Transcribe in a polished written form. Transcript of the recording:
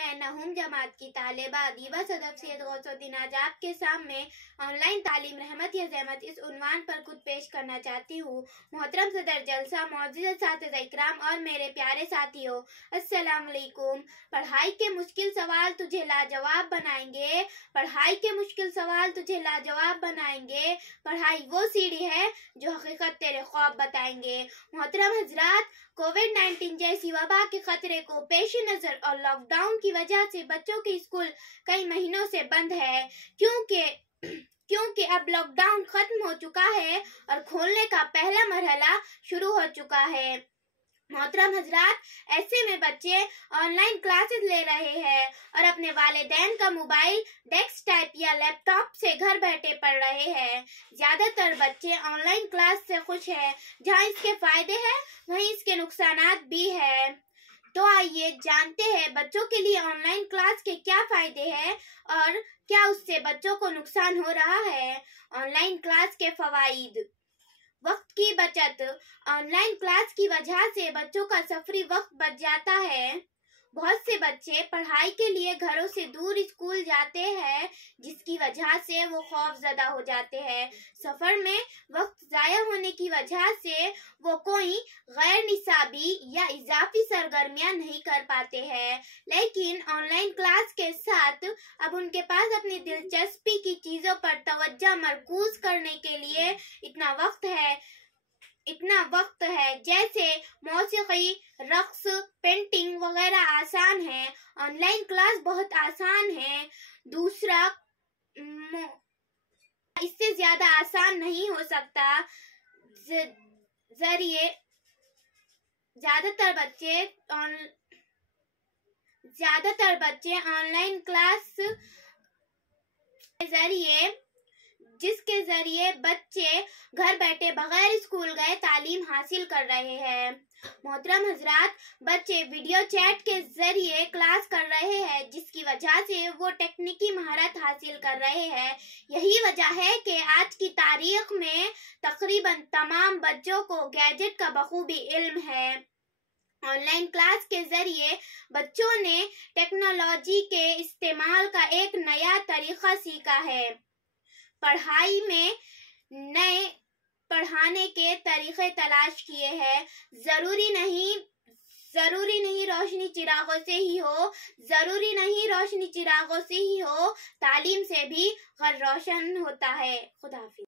میں نہوم جماعت کی طالبہ دیبا صدف سید غوث الدین آج آپ کے سامنے آن لائن تعلیم رحمت یا زحمت اس عنوان پر کچھ پیش کرنا چاہتی ہوں۔ محترم صدر جلسہ، معزز اساتذہ اکرام اور میرے پیارے ساتھیوں، السلام علیکم۔ پڑھائی کے مشکل سوال تجھے لاجواب بنائیں گے، پڑھائی کے مشکل سوال تجھے لاجواب بنائیں گے، پڑھائی وہ سیڑھی ہے جو حقیقت تیرے خواب بتائیں گے۔ محترم حضرات، کووڈ-19 جیسی وبا کے خطرے کو پیش نظر اور لاک ڈاؤن کی وجہ سے بچوں کے اسکول کئی مہینوں سے بند ہے، کیونکہ اب لاک ڈاؤن ختم ہو چکا ہے اور کھولنے کا پہلا مرحلہ شروع ہو چکا ہے۔ محترم حضرات، ایسے میں بچے آن لائن کلاسز لے رہے ہیں اور اپنے والدین کا موبائل، ڈیسک ٹاپ یا لیپ ٹاپ سے گھر بیٹھے پڑھ رہے ہیں۔ زیادہ تر بچے آن لائن کلاس سے خوش ہیں۔ جہاں اس کے فائدے ہیں وہیں اس کے نقصانات بھی ہیں۔ تو آئیے جانتے ہیں بچوں کے لیے آن لائن کلاس کے کیا فائدے ہیں اور کیا اس سے بچوں کو نقصان ہو رہا ہے۔ آن لائن کلاس کے فوائد: وقت کی بچت: آن لائن کلاس کی وجہ سے بچوں کا سفری وقت بچ جاتا ہے۔ بہت سے بچے پڑھائی کے لیے گھروں سے دور اسکول جاتے ہیں، جس کی وجہ سے وہ خوف زدہ ہو جاتے ہیں۔ سفر میں وقت ضائع ہونے کی وجہ سے وہ کوئی غیر نصابی یا اضافی سرگرمیاں نہیں کر پاتے ہیں، لیکن آن لائن کلاس کے ساتھ اب ان کے پاس اپنی دلچسپی کی چیزوں پر توجہ مرکوز کرنے کے لیے اتنا وقت ہے جیسے موسیقی، رقص، پینٹنگ وغیرہ آسان ہے۔ آن لائن کلاس بہت آسان ہے۔ دوسرا، اس سے زیادہ آسان نہیں ہو سکتا۔ زیادہ تر بچے آن لائن کلاس جس کے ذریعے بچے گھر بیٹھے بغیر اسکول گئے تعلیم حاصل کر رہے ہیں۔ محترم حضرات، بچے ویڈیو چیٹ کے ذریعے کلاس کر رہے ہیں، جس کی وجہ سے وہ تکنیکی مہارت حاصل کر رہے ہیں۔ یہی وجہ ہے کہ آج کی تاریخ میں تقریباً تمام بچوں کو گیجٹ کا بخوبی علم ہے۔ آن لائن کلاس کے ذریعے بچوں نے ٹیکنالوجی کے استعمال کا ایک نیا طریقہ سیکھا ہے۔ پڑھائی میں نئے پڑھانے کے طریقے تلاش کیے ہیں۔ ضروری نہیں روشنی چراغوں سے ہی ہو، تعلیم سے بھی گھر روشن ہوتا ہے۔ خدا حافظ۔